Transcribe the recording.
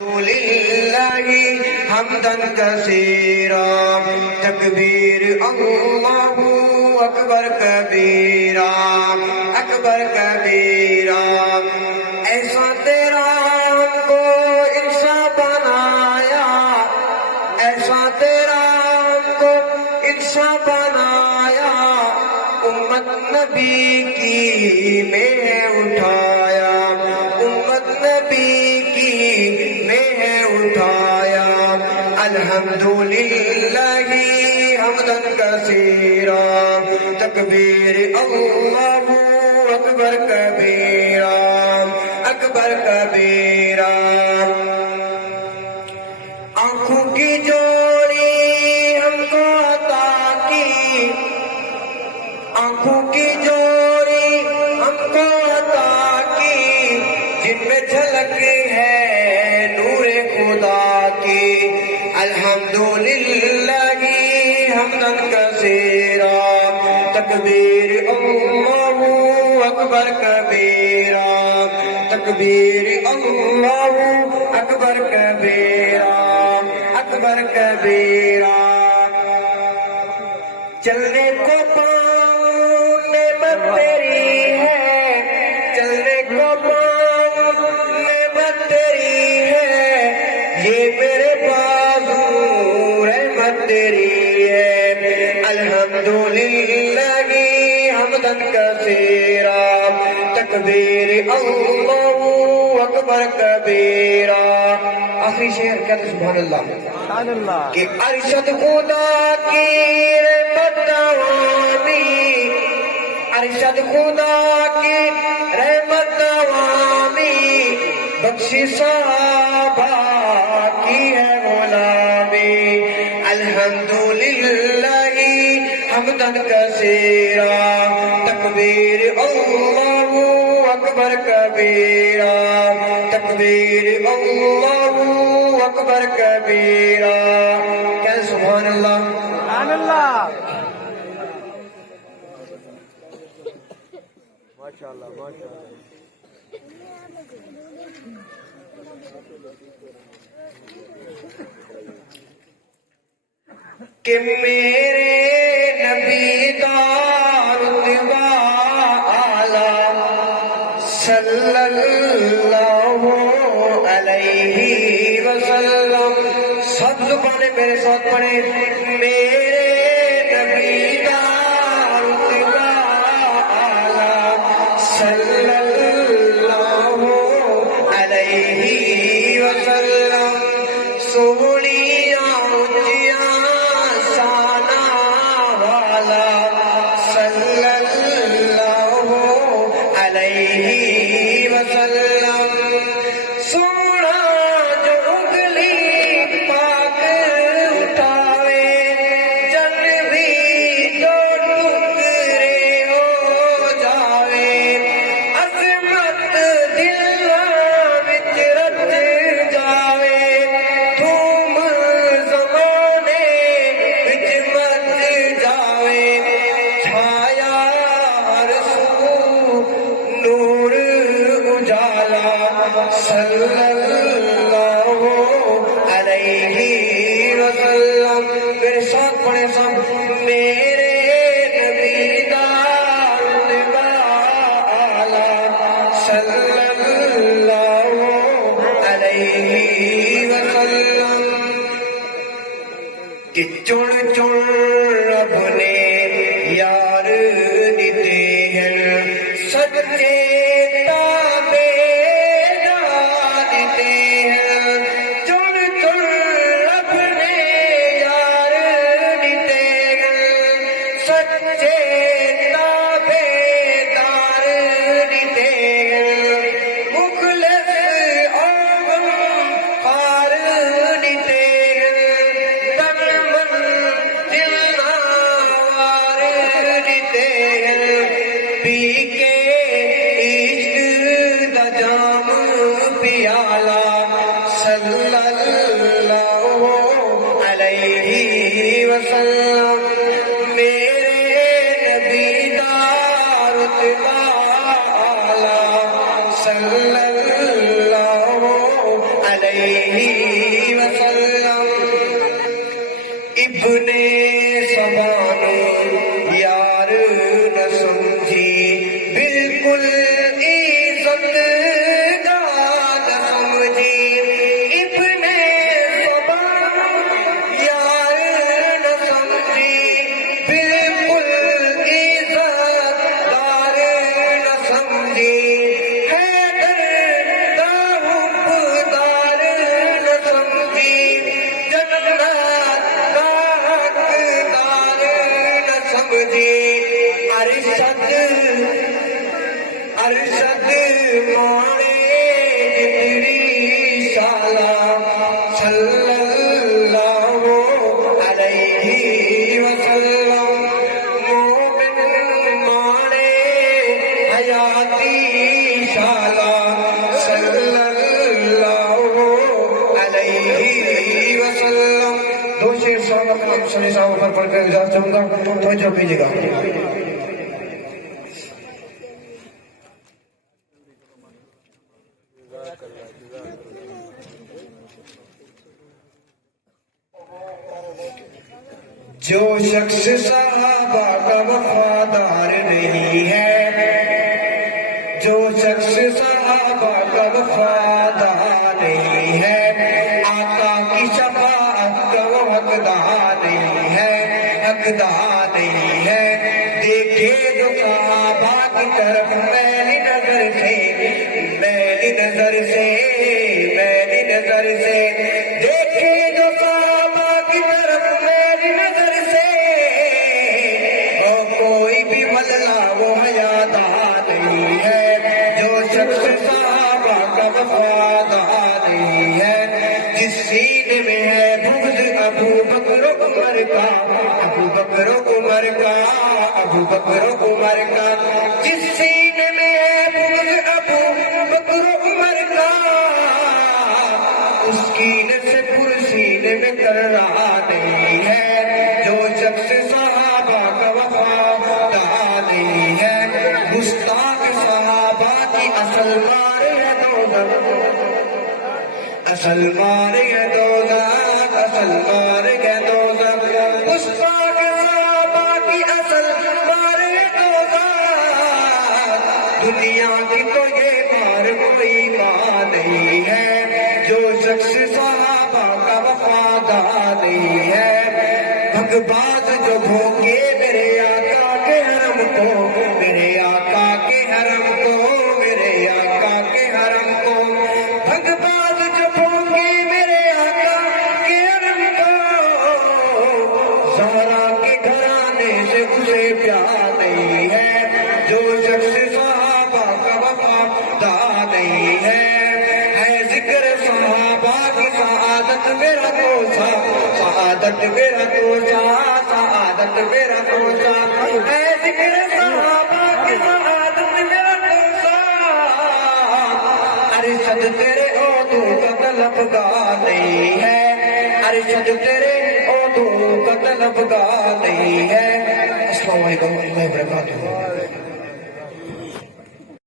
لله حمدا كثيرا تكبير الله اکبر کبیرا اکبر کبیرا ایسا تیرا ہم کو انسان بنایا ایسا تیرا ہم کو انسان بنایا امت نبی کی میں اٹھایا امت نبی کی میں اٹھایا الحمدللہ حمدا کثیرا تکبیر اللہ اکبر کبیرا اکبر کبیرا آنکھوں کی جوڑی ہم کو عطا کی آنکھوں کی جوڑی ہم کو عطا کی جن میں جھلک ہے نور خدا کی الحمدللہ حمدا کثیرا تکبیر اللہ اکبر کبیرا تکبیر اللہ اکبر کبیرا اکبر کبیرا چلنے کو پاؤں نعمت تیری ہے چلنے کو پاؤں نعمت تیری ہے یہ میرے بازو رحمت تیری ہے الحمدللہ حمدا کثیرا تکبیر اللہ اکبر کبیرا آخری شعر کہتے سبحان اللہ کہ ارشد خدا کی رحمت دوامی ارشد خدا کی رحمت دوامی بخشی صحابہ کی ہے غلامی الحمدللہ حمدا کثیرا تکبیر اللہ اکبر کبیرا تکبیر اللہ اکبر کبیرا کہہ سبحان اللہ سبحان اللہ ماشاءاللہ ماشاءاللہ کہ میرے نبی دا رتبہ اعلیٰ صلی اللہ علیہ وسلم سب زبانیں میرے ساتھ پڑھیں میرے نبی دا رتبہ اعلیٰ صلی اللہ علیہ وسلم سونیاں اونچیاں سانا والا صلی اللہ علیہ وسلم سونا جو انگلی پاک اٹھاوے جنوی جو ٹکرے ہو جاوے عظمت دلاں وچ رچ جاوے دھوم زمانے وچ مچ جاوے چھایا ہر سو نور اجالا صلی اللہ علیہ وسلم میرے ساتھ پڑھے سب میرے نبی دا رتبہ اعلیٰ صلی اللہ علیہ وسلم کہ چن چن رب نے یار دیتے ہیں سچے تابے دیتے ہیں چن چن رب نے یار دیتے ہیں سچے تابے دار دیتے ہیں مخلص اور غمخوار دیتے ہیں تن من دل نوار دیتے ہیں پی کے عشق دا جام پیالہ صلی اللہ علیہ وسلم میرے نبی دا رتبہ اعلیٰ صلی اللہ علیہ وسلم ابن سبانو یار نہ سمجھی بالکل عزت دار نہ سمجھی ابن سبانو یار نہ سمجھی بالکل عزت دار نہ سمجھی حیدر دا حقدار نہ سمجھی جنت دا حقدار نہ سمجھی ارشد موڑے جتری شالا صلی اللہ علیہ وسلم مومن موڑے حیاتی شالا صلی اللہ علیہ وسلم. دو شیر صاحب صلی صاحب پر پڑھ کر اجازت چاہوں گا توجہ کیجیے گا. جو شخص صحابہ کا وفادار نہیں ہے جو شخص صحابہ کا وفادار نہیں ہے آقا کی شفاعت کا وہ حقدار نہیں ہے حقدار نہیں ہے. دیکھے جو صحابہ کی طرف میری نظر سے میری نظر سے میری نظر سے دیکھے جو صحابہ کی طرف میری نظر سے کوئی بھی مللا وہ حیادار نہیں ہے. جو شخص صحابہ کا وفادار نہیں ہے جس سینے میں ہے بغض ابو بکر و عمر کا ابو بکر و عمر کا ابو بکر و عمر کا جس سینے میں ہے بغض ابو بکر و عمر کا اس کینے سے پرسینے میں کر رہا نہیں ہے. جو شخص صحابہ کا وفادار نہیں ہے گستاخ صحابہ کی اصل مار ہے دوزخ اصل مار ہے دوزخ اصل مار ہے دوزخ گستاخ صحابہ کی اصل مار ہے دوزخ. دنیا کی تو یہ مار کوئی مار نہیں ہے. جو شخص صحابہ کا وفادار نہیں ہے بھگ باز جو بھوکے میرے آقا کے حرم کو میرے آقا کے حرم کو میرے آقا کے حرم کو بھگ باز جو بھوکے میرے آقا کے حرم کو زہرا کے گھرانے سے اسے پیار نہیں ہے. جو شخص صحابہ کا وفادار نہیں ہے ذکر صحابہ کی سعادت میرا کوسا سعادت میرا کوسا سعادت میرا کوسا ہے ذکر صحابہ کی سعادت میرا کوسا. ارشد تیرے عہدوں کا طلبگار نہیں ہے ارشد تیرے عہدوں کا طلبگار نہیں ہے. السلام علیکم ورحمۃ اللہ وبرکاتہ.